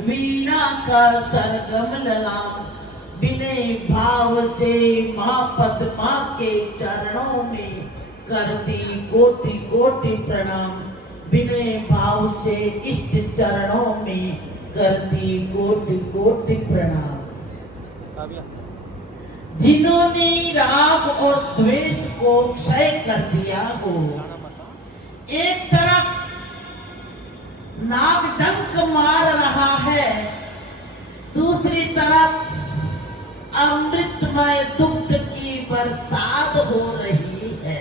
वीणा का सरगम ललाम, विनय भाव से माँ पद्मा के चरणों में करती कोटि कोटि प्रणाम। विनय भाव से इष्ट चरणों में करती कोटि कोटि प्रणाम। जिन्होंने राग और द्वेष को क्षय कर दिया हो, एक तरफ नाग डंक मार रहा है, दूसरी तरफ अमृतमय दुग्ध की बरसात हो रही है।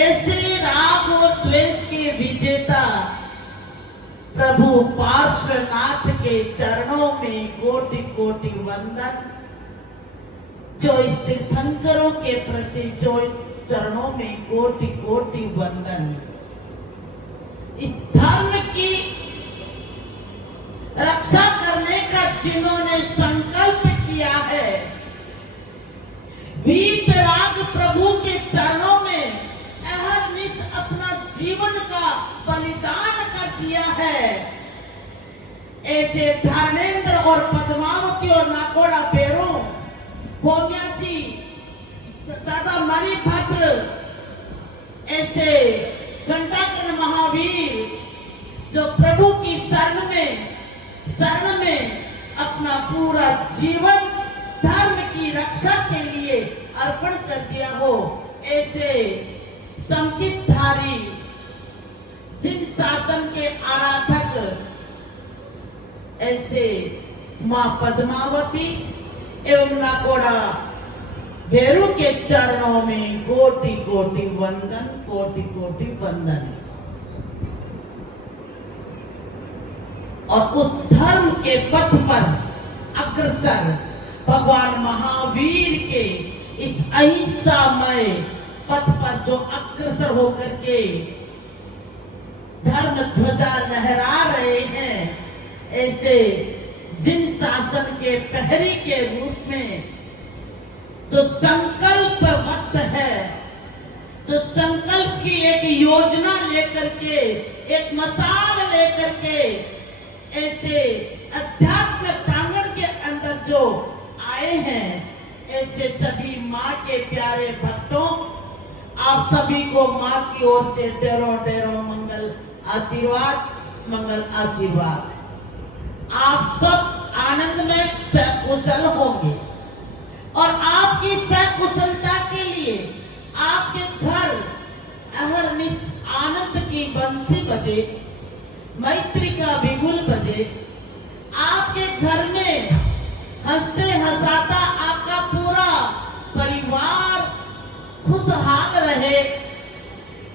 ऐसे राग और द्वेष के विजेता प्रभु पार्श्वनाथ के चरणों में कोटि कोटि वंदन। जो इस तीर्थंकरों के प्रति जो चरणों में कोटि कोटि वंदन। इस धर्म की रक्षा करने का जिन्होंने संकल्प किया है, वीतराग प्रभु के चरणों में अहरनिश अपना जीवन का बलिदान कर दिया है, ऐसे धर्मेंद्र और पद्मावती और नाकोड़ा पेरो, भोमिया जी, दादा मणिभद्र, ऐसे घंटाकर महावीर जो प्रभु की शरण में अपना पूरा जीवन धर्म की रक्षा के लिए अर्पण कर दिया हो, ऐसे संकितधारी जिन शासन के आराधक, ऐसे माँ पद्मावती एवं नाकोड़ा भैरू के चरणों में कोटि कोटि वंदन, कोटि कोटि वंदन। और उस धर्म के पथ पर अग्रसर भगवान महावीर के इस अहिंसामय पथ पर जो अग्रसर होकर के धर्म ध्वजा लहरा रहे हैं, ऐसे जिन शासन के प्रहरी के रूप में जो संकल्पबद्ध है, तो संकल्प की एक योजना लेकर के, एक मसाल लेकर के, ऐसे अध्यात्म प्रांगण के अंदर जो आए हैं, ऐसे सभी माँ के प्यारे भक्तों, आप सभी को माँ की ओर से ढेरों ढेरों मंगल आशीर्वाद, मंगल आशीर्वाद। आप सब आनंद में सकुशल होंगे और आपकी सकुशलता के लिए आपके घर अहरनिश आनंद की बंसी बजे, मैत्री का बिगुल बजे, आपके घर में हंसते हंसाता आपका पूरा परिवार खुशहाल रहे,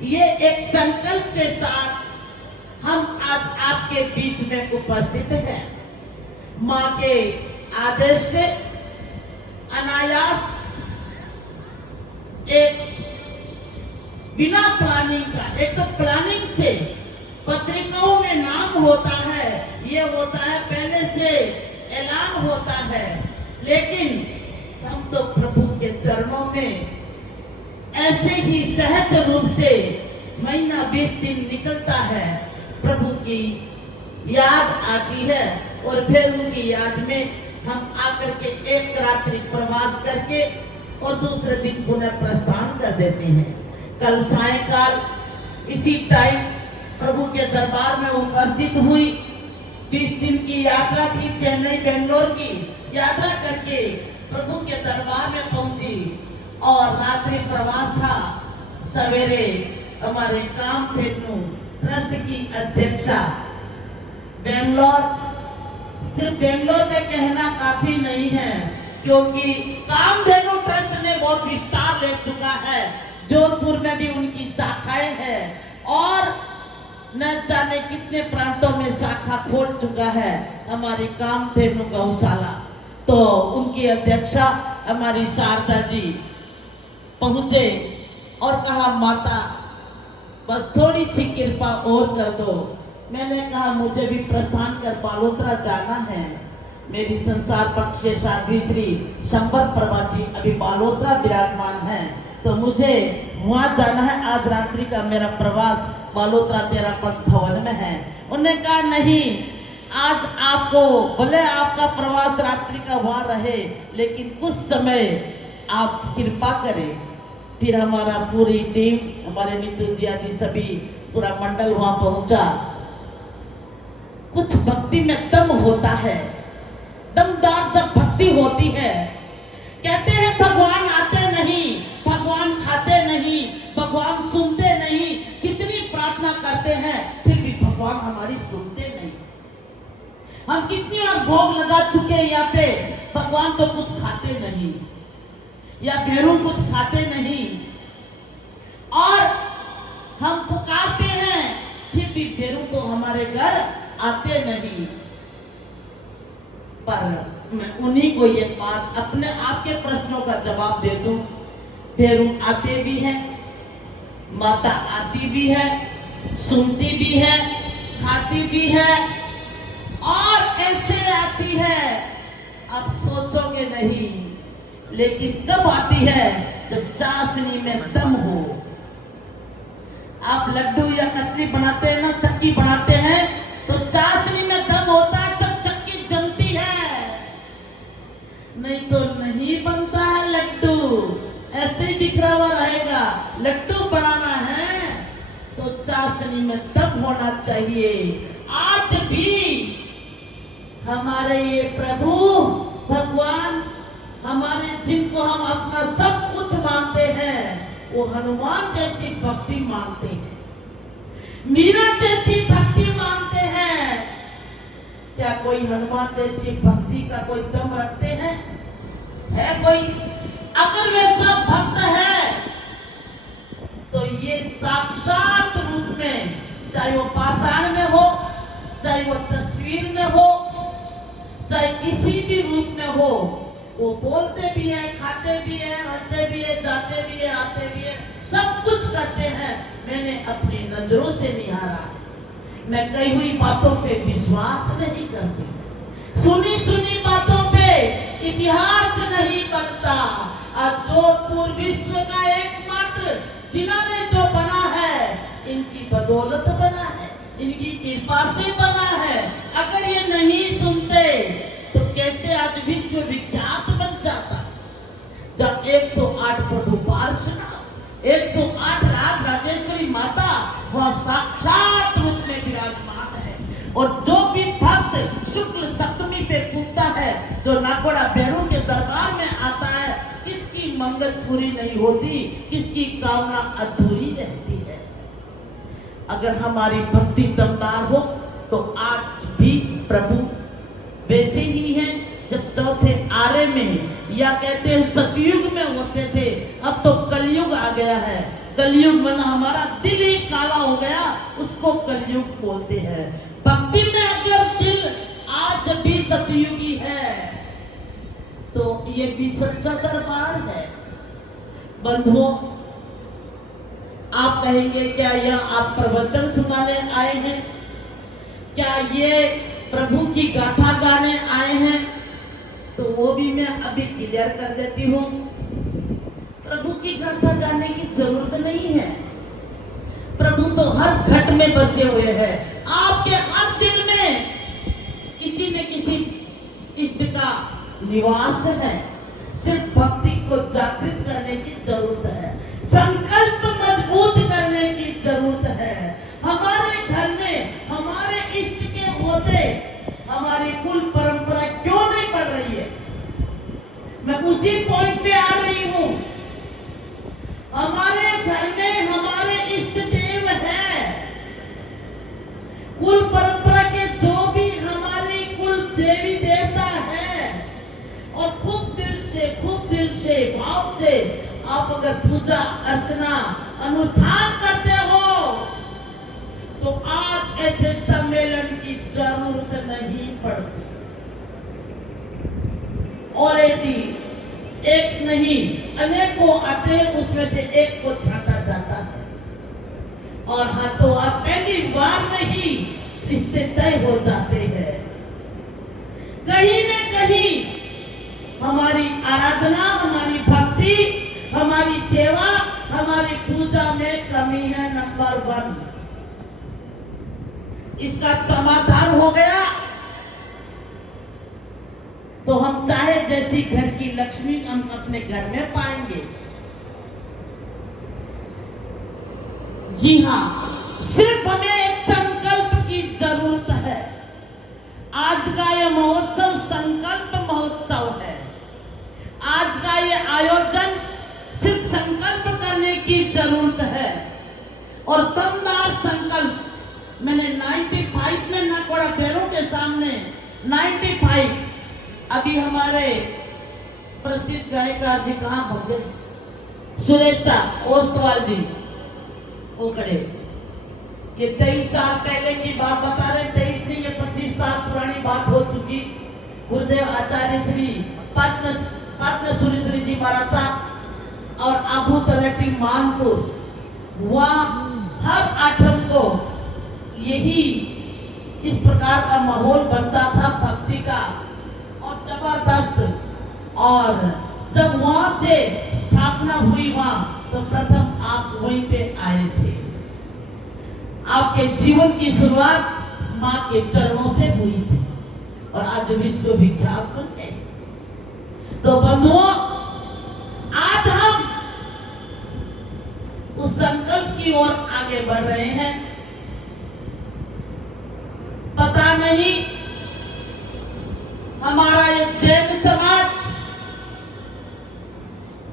ये एक संकल्प के साथ हम आज आपके बीच में उपस्थित हैं। माँ के आदेश से अनायास एक बिना प्लानिंग का, एक तो प्लानिंग से पत्रिकाओं में नाम होता है, ये होता है पहले से ऐलान होता है, लेकिन हम तो प्रभु के चरणों में ऐसे ही सहज रूप से महीना 20 दिन निकलता है, प्रभु की याद आती है और फिर उनकी याद में हम आकर के एक रात्रि प्रवास करके और दूसरे दिन पुनः प्रस्थान कर देते हैं। कल सायंकाल इसी टाइम प्रभु के दरबार में उपस्थित हुई। 20 दिन की यात्रा थी, चेन्नई बेंगलोर की यात्रा करके प्रभु के दरबार में पहुंची और रात्रि प्रवास था। सवेरे हमारे कामधेनु ट्रस्ट की अध्यक्षा बेंगलोर, सिर्फ बेंगलोर का कहना काफी नहीं है, क्योंकि कामधेनु ट्रस्ट ने बहुत विस्तार ले चुका है। जोधपुर में भी उनकी शाखाएं हैं और न जाने कितने प्रांतों में शाखा खोल चुका है हमारी कामधेनु गौशाला। तो उनकी अध्यक्षा हमारी शारदा जी पहुंचे और कहा, माता बस थोड़ी सी कृपा और कर दो। मैंने कहा मुझे भी प्रस्थान कर बालोतरा जाना है। मेरी संसार पक्ष से साध्वी श्री शंबर प्रभा जी अभी बालोतरा विराजमान है, तो मुझे वहाँ जाना है। आज रात्रि का मेरा प्रवास बालोतरा तेरापंथ भवन में है। उन्होंने कहा नहीं, आज आपको भले आपका प्रवास रात्रि का वहां रहे, लेकिन कुछ समय आप कृपा करें, फिर हमारा पूरी टीम, हमारे नीतू जी आदि सभी पूरा मंडल वहां पहुंचा। कुछ भक्ति में दम होता है, दमदार जब भक्ति होती है। कहते हैं भगवान आते नहीं, भगवान खाते नहीं, भगवान सुनते नहीं, कितनी प्रार्थना करते हैं फिर भी भगवान हमारी सुनते नहीं। हम कितनी बार भोग लगा चुके हैं यहाँ पे, भगवान तो कुछ खाते नहीं, या भैरू कुछ खाते नहीं, और हम पुकारते हैं फिर भी भैरू तो हमारे घर आते नहीं। पर मैं उन्हीं को ये बात अपने आपके प्रश्नों का जवाब दे दूं, भैरू आते भी हैं, माता आती भी है, सुनती भी है, खाती भी है, और ऐसे आती है आप सोचोगे नहीं। लेकिन कब आती है? जब चाशनी में दम हो। आप लड्डू या कतली बनाते हैं ना, चक्की बनाते हैं, तो चाशनी में दम होता है जब चक्की जमती है, नहीं तो नहीं बनता है लड्डू, ऐसे ही बिखरा हुआ रहेगा। लड्डू बनाना है तो चाशनी में दम होना चाहिए। आज भी हमारे ये प्रभु भगवान, हमारे जिनको हम अपना सब कुछ मानते हैं, वो हनुमान जैसी भक्ति मानते हैं, मीरा जैसी भक्ति मानते हैं। क्या कोई हनुमान जैसी भक्ति का कोई दम रखते हैं? है कोई? अगर वे सब भक्त है तो ये साक्षात रूप में, चाहे वो पाषाण में हो, चाहे वो तस्वीर में हो, चाहे किसी भी रूप में हो, वो बोलते भी है, खाते भी है, हंसते भी है, जाते भी है, आते भी है, सब कुछ करते हैं। मैंने अपनी नजरों से निहारा है। मैं कही हुई बातों पे विश्वास नहीं करती, सुनी सुनी बातों पे इतिहास नहीं बनता। आज जोधपुर विश्व का एकमात्र जिन्होंने जो बना है, इनकी बदौलत बना है, इनकी कृपा से बना है। अगर ये नहीं सुनते तो कैसे आज विश्व विख्यात बन जाता। जब 108 प्रभु पार्षद, 108 राज राजेश्वरी माता वह साक्षात रूप में विराजमान है। और जो भी भक्त शुक्ल सप्तमी पे पूजता है, जो नागोड़ा भैरू के दरबार में आता है, किसकी मंगल पूरी नहीं होती, किसकी कामना अधूरी रहती है। अगर हमारी भक्ति दमदार हो तो आज भी प्रभु वैसे ही हैं जब चौथे आरे में, या कहते हैं सतयुग में होते थे। अब तो कलयुग आ गया है। कलयुग में हमारा दिल ही काला हो गया, उसको कलयुग बोलते हैं। भक्ति में अगर दिल आज भी सतयुगी है तो ये भी सच्चा दरबार है। बंधुओं, आप कहेंगे क्या यह आप प्रवचन सुनाने आए हैं? क्या ये प्रभु की गाथा गाने आए हैं? तो वो भी मैं अभी क्लियर कर देती हूँ। प्रभु की गाथा गाने की जरूरत नहीं है। प्रभु तो हर घट में बसे हुए हैं। आपके हर दिल में किसी न किसी इष्ट का निवास है। सिर्फ भक्ति को जागृत करने की जरूरत है, संकल्प मजबूत करने की जरूरत है। हमारे घर में हमारे इष्ट के होते हमारी कुल परंपरा क्यों नहीं बढ़ रही है? मैं उसी पॉइंट पे आ रही हूँ। हमारे घर में हमारे इष्ट देव है, कुल परंपरा के जो भी हमारी कुल देवी देवता है, और खूब दिल से भाव से आप अगर पूजा अर्चना अनुष्ठान करते हो तो आज ऐसे सम्मेलन की जरूरत नहीं पड़ती। ऑलरेडी एक नहीं अनेकों आते हैं, उसमें से एक को छांटा जाता है, और हाथों हाथ पहली बार में ही रिश्ते तय हो जाते हैं। कहीं न कहीं हमारी आराधना, हमारी भक्ति, हमारी सेवा, हमारी पूजा में कमी है। नंबर 1 इसका समाधान हो गया तो हम चाहे जैसी घर की लक्ष्मी हम अपने घर में पाएंगे। जी हाँ, सिर्फ हमें एक संकल्प की जरूरत है। आज का ये महोत्सव संकल्प महोत्सव है। आज का ये आयोजन सिर्फ संकल्प करने की जरूरत है और दमदार संकल्प। मैंने 95 में नाकोड़ा पैरों के सामने 95 अभी हमारे प्रसिद्ध गायकार जी कहाँ भग गए, सुरेशा ओस्तवाल जी वो खड़े। ये 23 साल पहले की बात बता रहे, 23 नहीं ये 25 साल पुरानी बात हो चुकी। गुरुदेव आचार्य श्री पद्मश्री श्री जी महाराज साहब और आबू तलटी मानपुर, वहाँ हर आठम को यही इस प्रकार का माहौल बनता था भक्ति का और जबरदस्त। और जब वहां से स्थापना हुई वहां, तो प्रथम आप वहीं पे आए थे। आपके जीवन की शुरुआत माँ के चरणों से हुई थी और आज विश्व विख्यात बन गए। तो बंधुओं, आज हम उस संकल्प की ओर आगे बढ़ रहे हैं। पता नहीं हमारा ये जैन समाज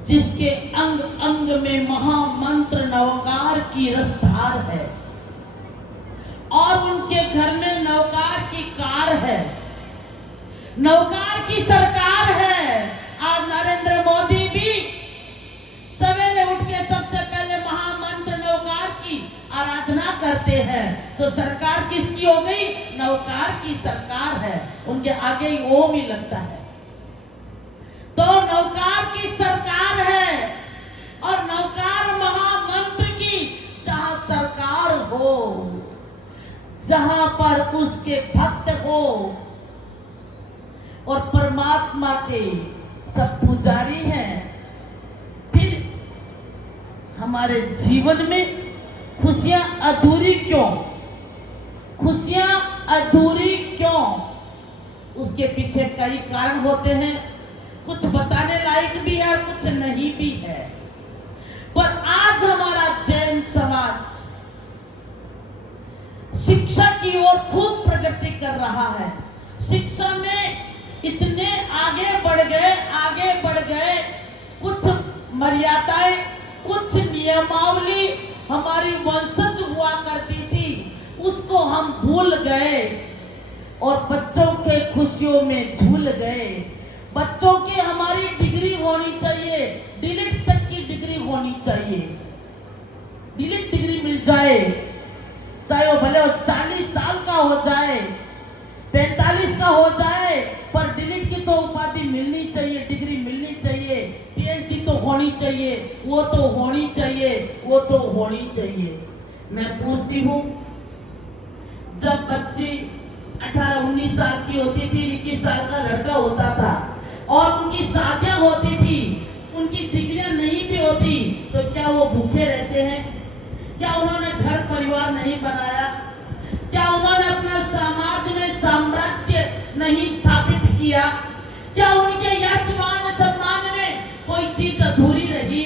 जिसके अंग अंग में महामंत्र नवकार की रसधार है और उनके घर में नवकार की कार है, नवकार की सरकार है। आज नरेंद्र मोदी भी सवेरे उठ के सबसे पहले महामंत्र नवकार की आराधना करते हैं। तो सरकार किसकी हो गई? नवकार की सरकार है, उनके आगे ही ओम ही लगता है। तो नवकार की सरकार है और नवकार महामंत्र की जहां सरकार हो, जहां पर उसके भक्त हो और परमात्मा के सब पुजारी हैं, फिर हमारे जीवन में खुशियां अधूरी क्यों? खुशियां अधूरी क्यों? उसके पीछे कई कारण होते हैं, कुछ बताने लायक भी है, कुछ नहीं भी है। पर आज हमारा जैन समाज शिक्षा की ओर खूब प्रगति कर रहा है। शिक्षा में इतने आगे बढ़ गए, कुछ मर्यादाएं, कुछ नियमावली हमारी वंशज हुआ करती थी, उसको हम भूल गए और बच्चों के खुशियों में झूल गए। बच्चों की हमारी डिग्री होनी चाहिए, डीलिट तक की डिग्री होनी चाहिए। डीलिट डिग्री मिल जाए, चाहे वो भले 40 साल का हो जाए, 45 का हो जाए, पर डीलिट की तो उपाधि मिलनी चाहिए, डिग्री मिलनी चाहिए, पीएचडी तो होनी चाहिए, वो तो होनी चाहिए, वो तो होनी चाहिए। मैं पूछती हूँ, जब बच्ची 18-19 साल की होती थी, 21 साल का लड़का होता था और उनकी शादियां होती थी, उनकी डिग्रियां नहीं भी होती, तो क्या वो भूखे रहते हैं? क्या उन्होंने घर परिवार नहीं बनाया? क्या उन्होंने अपना समाज में साम्राज्य नहीं स्थापित किया? क्या उनके यश मान सम्मान में कोई चीज अधूरी रही?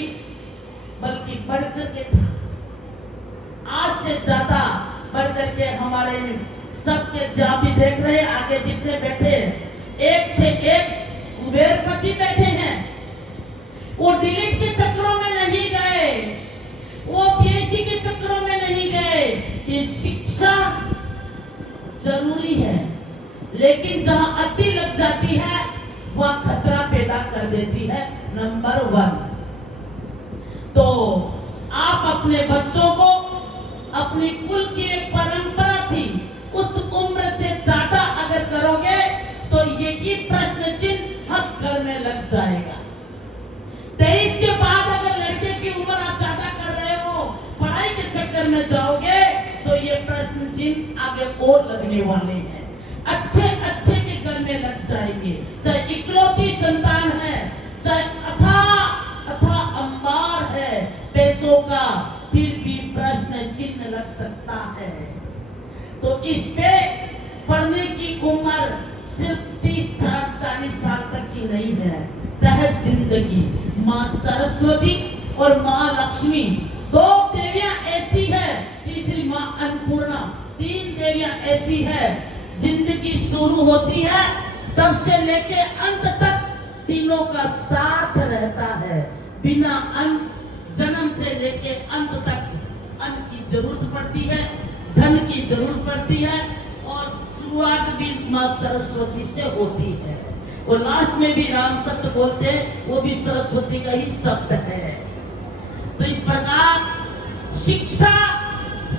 बल्कि बढ़कर के था, आज से ज्यादा बढ़कर के हमारे सबके जहाँ भी देख रहे हैं, आगे जितने बैठे हैं, एक से एक कुबेरपति बैठे हैं। वो डिलीट के चक्रों में नहीं गए, वो पीएचडी के चक्रों में नहीं गए। ये शिक्षा जरूरी है, लेकिन जहां अति लग जाती है वह खतरा पैदा कर देती है। नंबर 1, तो आप अपने बच्चों को, अपनी कुल की एक परंपरा थी, उस उम्र से ज्यादा अगर करोगे तो यही प्रश्न चिन्ह हर घर में लग जाएगा। 23 के बाद अगर लड़के की उम्र आप ज्यादा कर रहे हो, पढ़ाई के चक्कर में जाओगे, तो ये प्रश्न चिन्ह आगे और लगने वाले हैं। अच्छे के घर में लग जाएंगे, चाहे इकलौती संतान है, चाहे अथा अंबार है पैसों का, फिर भी प्रश्न चिन्ह लग सकता है। तो इस पे पढ़ने की उम्र सिर्फ 30-40 साल जिंदगी। माँ सरस्वती और माँ लक्ष्मी, दो देवियां ऐसी है, तीसरी माँ अन्नपूर्णा, तीन देवियां ऐसी है। जिंदगी शुरू होती है तब से लेके अंत तक तीनों का साथ रहता है। बिना अन्न, जन्म से लेके अंत तक अन्न की जरूरत पड़ती है, धन की जरूरत पड़ती है, और शुरुआत भी माँ सरस्वती से होती है। और लास्ट में भी राम सत्य बोलते हैं, वो भी सरस्वती का ही शब्द है। तो इस प्रकार शिक्षा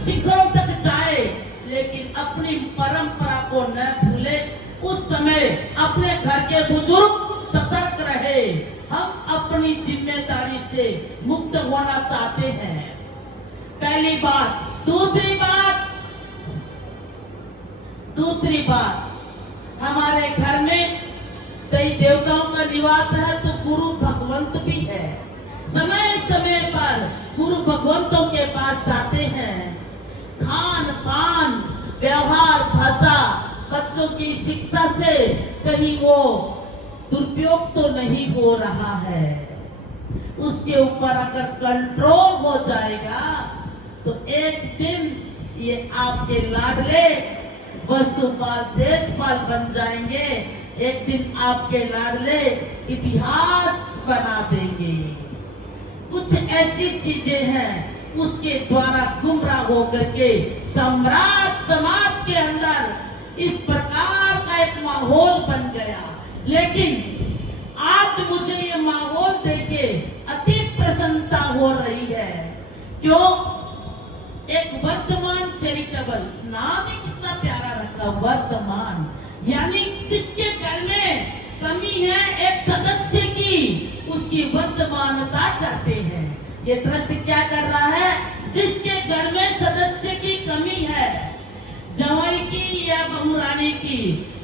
शिखरों तक जाए, लेकिन अपनी परंपरा को न भूले। उस समय अपने घर के बुजुर्ग सतर्क रहे। हम अपनी जिम्मेदारी से मुक्त होना चाहते हैं, पहली बात। दूसरी बात, हमारे घर में कई देवताओं का निवास है, तो गुरु भगवंत भी है। समय समय पर गुरु भगवंतों के पास जाते हैं। खान पान, व्यवहार, भाषा, बच्चों की शिक्षा से कहीं वो दुरुपयोग तो नहीं हो रहा है। उसके ऊपर अगर कंट्रोल हो जाएगा तो एक दिन ये आपके लाडले वस्तुपाल देखभाल बन जाएंगे। एक दिन आपके लाडले इतिहास बना देंगे। कुछ ऐसी चीजें हैं उसके द्वारा गुमराह होकर के सम्राट समाज के अंदर इस प्रकार का एक माहौल बन गया। लेकिन आज मुझे ये माहौल देखे अति प्रसन्नता हो रही है। क्यों? एक वर्तमान चैरिटेबल, नाम ही कितना प्यारा रखा, वर्तमान, यानी जिसके घर में कमी है एक सदस्य की, उसकी वर्तमानता करते हैं। ये ट्रस्ट क्या कर रहा है? जिसके घर में सदस्य की कमी है, जवाई की या बहू रानी की,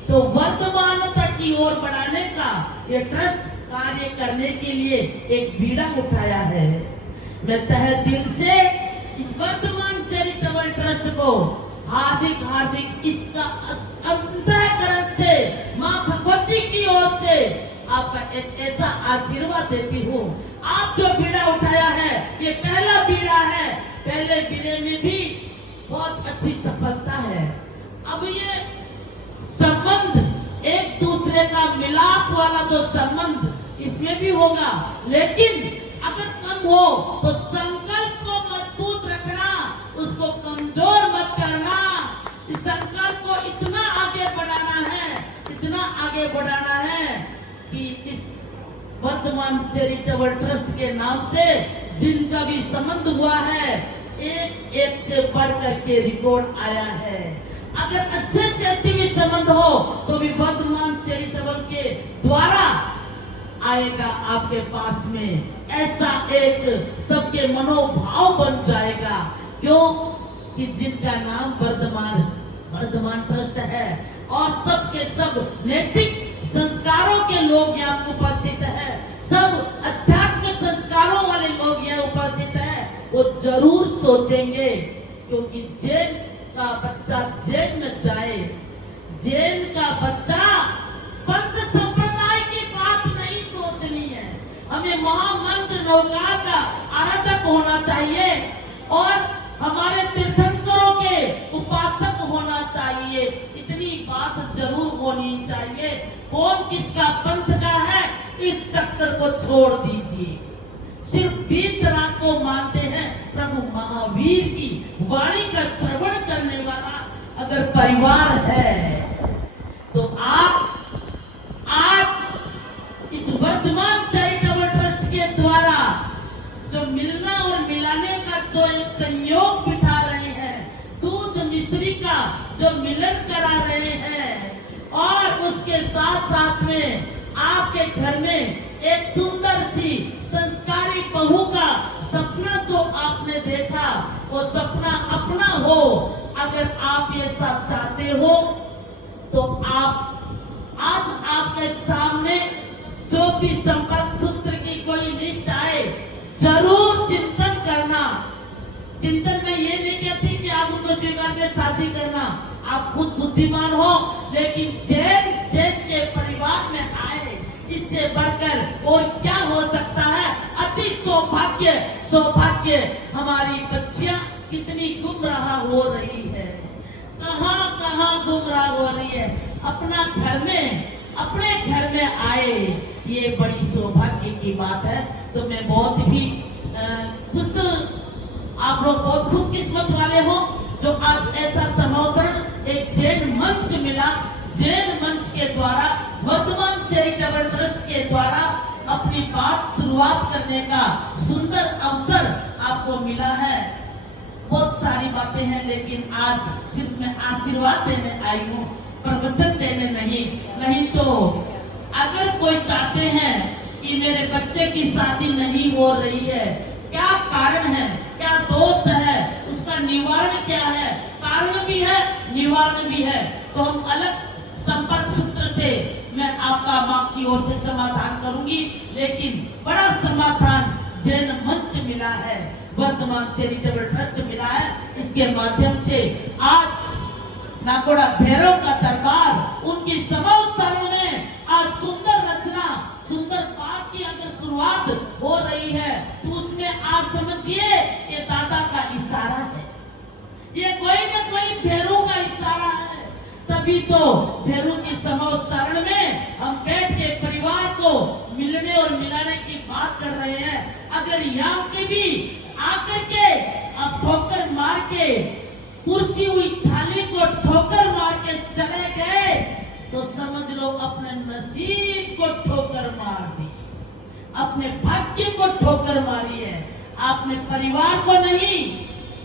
तो वर्तमानता की ओर बढ़ाने का ये ट्रस्ट कार्य करने के लिए एक बीड़ा उठाया है। मैं तहे दिल से इस वर्तमान चैरिटेबल ट्रस्ट को हार्दिक इसका अंतःकरण से माँ भगवती की ओर से आपका एक ऐसा आशीर्वाद देती हूँ। आप जो बीड़ा उठाया है ये पहला बीड़ा है, पहले बीड़े में भी बहुत अच्छी सफलता है। अब ये संबंध एक दूसरे का मिलाप वाला जो संबंध इसमें भी होगा, लेकिन अगर कम हो तो संकल्प को मजबूत रखना, उसको कमजोर मत करना। इस संकल्प को इतना आगे बढ़ाना है कि इस वर्तमान चैरिटेबल ट्रस्ट के नाम से जिनका भी संबंध हुआ है एक से बढ़ करके रिकॉर्ड आया है। अगर अच्छे से अच्छे भी संबंध हो तो भी वर्तमान चैरिटेबल के द्वारा आएगा आपके पास में, ऐसा एक सबके मनोभाव बन जाएगा। क्यों? कि जिनका नाम वर्धमान ट्रस्ट है और सबके सब नैतिक संस्कारों के लोग यहाँ उपस्थित है, सब अध्यात्म संस्कारों वाले लोग यहाँ उपस्थित है, वो जरूर सोचेंगे। क्योंकि जैन का बच्चा जैन में जाए, जैन का बच्चा पंथ संप्रदाय की बात नहीं सोचनी है। हमें महामंत्र नौकार का आराधक होना चाहिए और हमारे तीर्थंकरों के उपासक होना चाहिए। इतनी बात जरूर होनी चाहिए। कौन किसका पंथ का है इस चक्कर को छोड़ दीजिए। सिर्फ वीतराग को मानते हैं। प्रभु महावीर की वाणी का श्रवण करने वाला अगर परिवार है तो आप आज इस वर्तमान चैरिटेबल ट्रस्ट के द्वारा जो मिलना और मिलाने का जो एक संयोग बिठा रहे हैं, दूध मिश्री का जो मिलन करा रहे हैं, और उसके साथ साथ में आपके घर में एक सुंदर सी संस्कारी बहू का सपना जो आपने देखा वो सपना अपना हो। अगर आप ये सब चाहते हो तो आप आज आपके सामने जो भी संपर्क सूत्र की कोई लिस्ट आए जरूर चिंतन करना। चिंतन में ये नहीं कहती कि आप उनको स्वीकार के शादी करना, आप खुद बुद्धिमान हो, लेकिन जैन के परिवार में आए, इससे बढ़कर और क्या हो दुर्भाग्य हमारी बच्चियां कितनी गुमराह हो रही है, कहां कहां गुमराह हो रही है। अपने घर में आए, ये बड़ी सौभाग्य की बात है। तो मैं बहुत ही खुश, आप लोग बहुत खुशकिस्मत वाले हो जो आज ऐसा समोसरण एक जैन मंच मिला। जैन मंच के द्वारा, वर्धमान चैरिटेबल ट्रस्ट के द्वारा अपनी बात शुरुआत करने का सुंदर अवसर आपको मिला है। बहुत सारी बातें हैं, लेकिन आज सिर्फ मैं आशीर्वाद देने आई हूँ, प्रवचन देने नहीं तो अगर कोई चाहते हैं कि मेरे बच्चे की शादी नहीं हो रही है, क्या कारण है, क्या दोष है, उसका निवारण क्या है, कारण भी है निवारण भी है, तो हम अलग संपर्क सूत्र से मैं आपका मां की ओर से समाधान करूंगी। लेकिन बड़ा समाधान जैन मंच मिला है, वर्धमान चैरिटेबल ट्रस्ट मिला है। इसके माध्यम से आज नाकोड़ा भैरव का दरबार, उनकी समोसरण में आज सुंदर रचना, सुंदर पाठ की अगर शुरुआत हो रही है तो उसमें आप समझिए ये दादा का इशारा है, ये कोई ना कोई भैरव का इशारा है। तभी तो भैरव की समोसरण में हम बैठ के परिवार को मिलने और मिलाने की बात कर रहे हैं। अगर यहाँ के भी आकर के अब ठोकर मार के, कुर्सी हुई थाली को ठोकर मार के चले गए तो समझ लो अपने नसीब को ठोकर मार दी, अपने भाग्य को ठोकर मारी है। आपने परिवार को नहीं,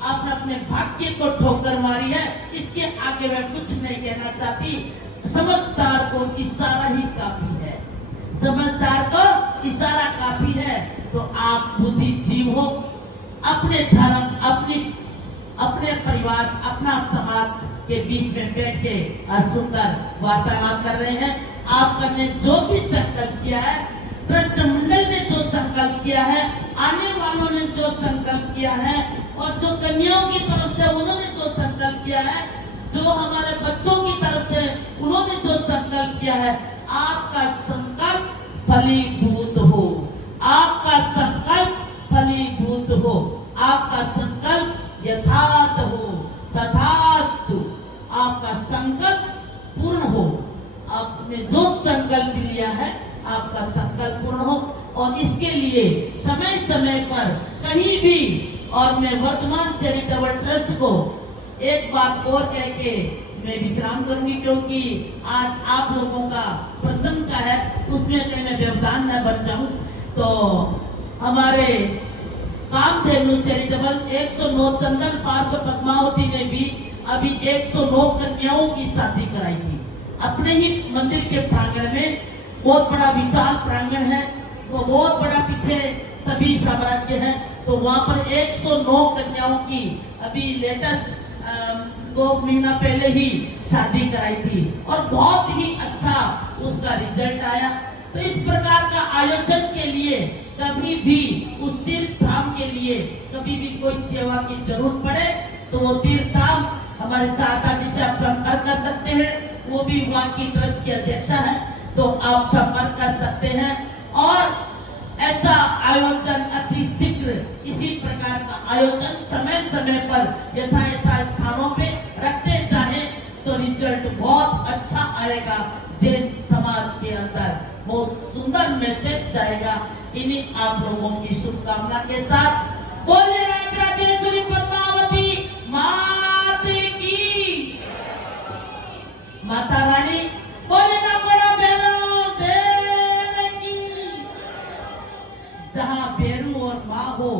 आपने अपने भाग्य को ठोकर मारी है। इसके आगे मैं कुछ नहीं कहना चाहती। समझदार को इशारा ही काफी है, समझदार को इशारा काफी है। तो आप बुद्धिजीव हो, अपने धर्म, अपने परिवार, अपना समाज के बीच में बैठ के सुंदर वार्तालाप कर रहे हैं। आपने जो भी संकल्प किया है, ट्रस्ट मंडल ने जो संकल्प किया है, आने वालों ने जो संकल्प किया है, और जो कन्याओं की तरफ से उन्होंने जो संकल्प किया है, जो हमारे बच्चों की तरफ से उन्होंने जो संकल्प किया है, आपका संकल्प फलीभूत हो, आपका संकल्प फलीभूत हो, आपका संकल्प यथार्थ हो, तथास्तु, आपका संकल्प पूर्ण हो। आपने जो संकल्प लिया है आपका संकल्प पूर्ण हो। और इसके लिए समय समय पर कहीं भी, और मैं वर्धमान चैरिटेबल ट्रस्ट को एक बात और कह के मैं विश्राम करूंगी, क्योंकि आज आप लोगों का प्रसंग का है, उसमें कहीं मैं व्यवधान न बन जाऊं। तो हमारे कामधेनु चैरिटेबल 109 चंदन पार्श्व पद्मावती ने भी अभी 109 कन्याओं की शादी कराई थी अपने ही मंदिर के प्रांगण में। बहुत बड़ा विशाल प्रांगण है, वो बहुत बड़ा पीछे सभी साम्राज्य हैं, तो वहाँ पर 109 कन्याओं की अभी लेटेस्ट 2 महीना पहले ही शादी कराई थी और बहुत ही अच्छा उसका रिजल्ट आया। तो इस प्रकार का आयोजन के लिए कभी भी उस तीर्थ धाम के लिए कभी भी कोई सेवा की जरूरत पड़े तो वो तीर्थ धाम हमारे शारदा जी से आप संपर्क कर सकते हैं, वो भी वहाँ की ट्रस्ट की अध्यक्षा है, तो आप संपर्क कर सकते हैं। और ऐसा आयोजन अति शीघ्र इसी प्रकार का आयोजन समय समय पर यथा स्थानों पे रखते जाएं तो रिजल्ट बहुत अच्छा आएगा। जैन समाज के अंदर बहुत सुंदर मैसेज जाएगा। इन्हीं आप लोगों की शुभकामना के साथ बोले राजराजेश्वरी पद्मा